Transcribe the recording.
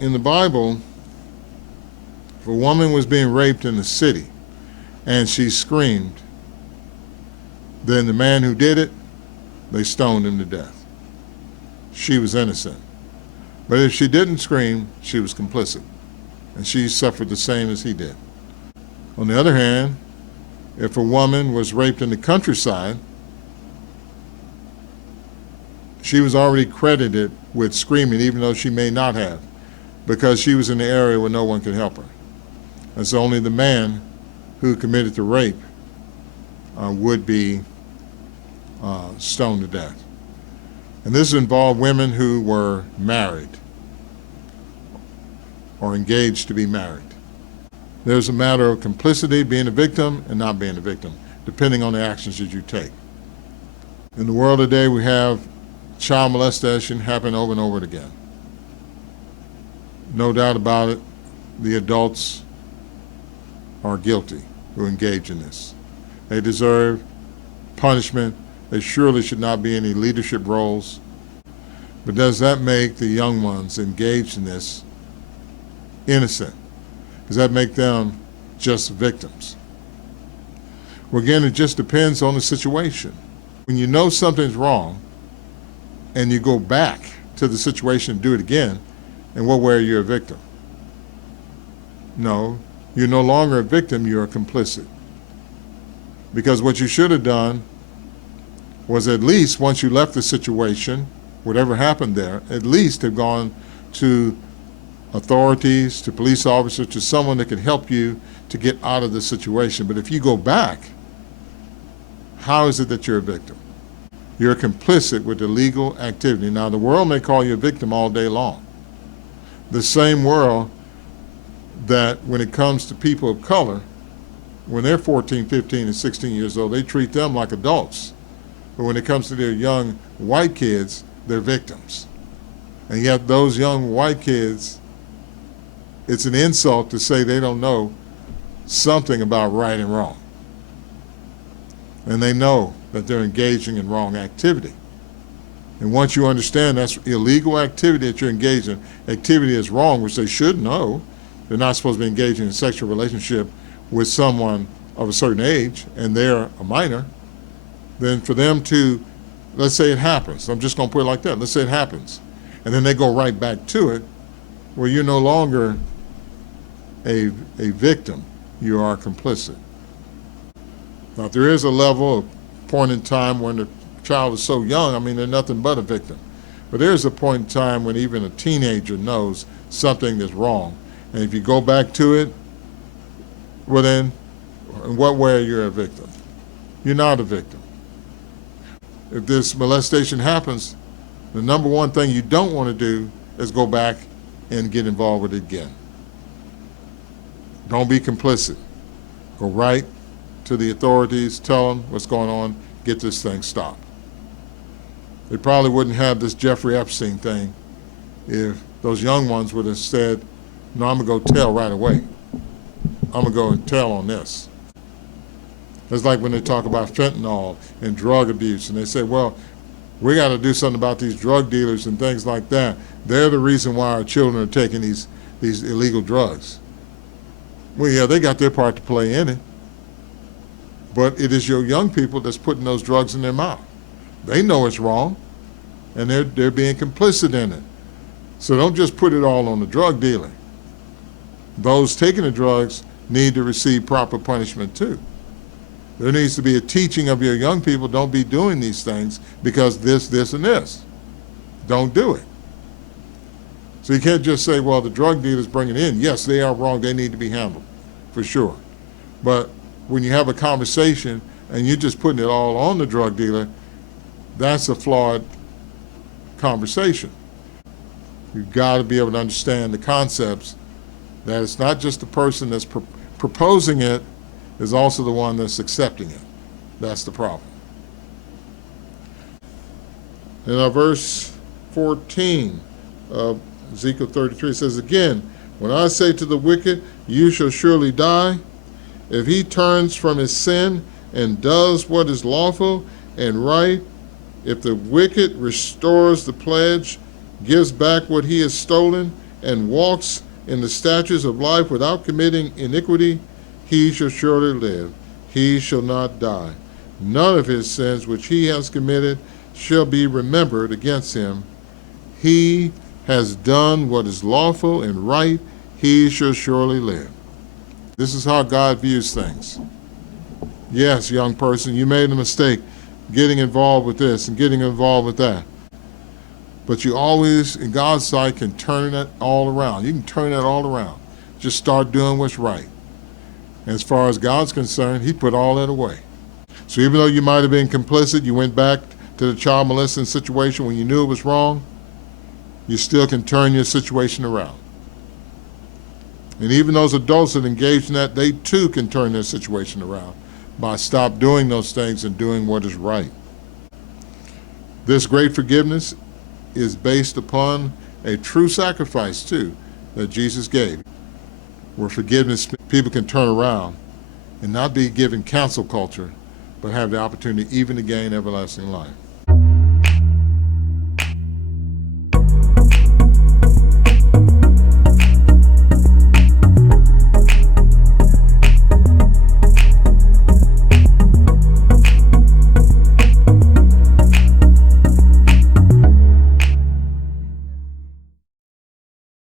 In the Bible, if a woman was being raped in the city and she screamed, then the man who did it, they stoned him to death. She was innocent. But if she didn't scream, she was complicit, and she suffered the same as he did. On the other hand, if a woman was raped in the countryside, she was already credited with screaming, even though she may not have, because she was in the area where no one could help her. And so only the man who committed the rape would be stoned to death. And this involved women who were married or engaged to be married. There's a matter of complicity, being a victim and not being a victim, depending on the actions that you take. In the world today, we have child molestation happen over and over again. No doubt about it, the adults are guilty who engage in this. They deserve punishment. There surely should not be any leadership roles. But does that make the young ones engaged in this innocent? Does that make them just victims? Well, again, it just depends on the situation. When you know something's wrong and you go back to the situation and do it again, in what way are you a victim? No, you're no longer a victim, you're a complicit. Because what you should have done was, at least once you left the situation, whatever happened there, at least have gone to authorities, to police officers, to someone that can help you to get out of the situation. But if you go back, how is it that you're a victim? You're complicit with illegal activity. Now, the world may call you a victim all day long. The same world that when it comes to people of color, when they're 14, 15, and 16 years old, they treat them like adults. But when it comes to their young white kids, they're victims. And yet those young white kids, it's an insult to say they don't know something about right and wrong. And they know that they're engaging in wrong activity. And once you understand that's illegal activity that you're engaged in, activity is wrong, which they should know. They're not supposed to be engaging in a sexual relationship with someone of a certain age, and they're a minor. Then for them to, let's say it happens, I'm just going to put it like that, let's say it happens, and then they go right back to it, well, you're no longer a victim, you are complicit. Now, if there is a level, a point in time when the child is so young, I mean, they're nothing but a victim. But there's a point in time when even a teenager knows something is wrong. And if you go back to it, well then, in what way are you a victim? You're not a victim. If this molestation happens, the number one thing you don't want to do is go back and get involved with it again. Don't be complicit. Go right to the authorities, tell them what's going on, get this thing stopped. They probably wouldn't have this Jeffrey Epstein thing if those young ones would have said, no, I'm going to go tell right away. I'm going to go and tell on this. It's like when they talk about fentanyl and drug abuse, and they say, well, we got to do something about these drug dealers and things like that. They're the reason why our children are taking these illegal drugs. Well, yeah, they got their part to play in it. But it is your young people that's putting those drugs in their mouth. They know it's wrong, and they're being complicit in it. So don't just put it all on the drug dealer. Those taking the drugs need to receive proper punishment too. There needs to be a teaching of your young people, don't be doing these things because this, and this. Don't do it. So you can't just say, well, the drug dealers bring it in. Yes, they are wrong, they need to be handled, for sure. But when you have a conversation and you're just putting it all on the drug dealer, that's a flawed conversation. You've got to be able to understand the concepts that it's not just the person that's proposing it, is also the one that's accepting it. That's the problem. In verse 14 of Ezekiel 33, it says, again, when I say to the wicked, you shall surely die, if he turns from his sin and does what is lawful and right, if the wicked restores the pledge, gives back what he has stolen, and walks in the statutes of life without committing iniquity, he shall surely live. He shall not die. None of his sins which he has committed shall be remembered against him. He has done what is lawful and right. He shall surely live. This is how God views things. Yes, young person, you made a mistake getting involved with this and getting involved with that. But you always, in God's sight, can turn it all around. You can turn it all around. Just start doing what's right. And as far as God's concerned, he put all that away. So even though you might have been complicit, you went back to the child molesting situation when you knew it was wrong, you still can turn your situation around. And even those adults that engaged in that, they too can turn their situation around by stop doing those things and doing what is right. This great forgiveness is based upon a true sacrifice too that Jesus gave, where forgiveness people can turn around and not be given cancel culture, but have the opportunity even to gain everlasting life.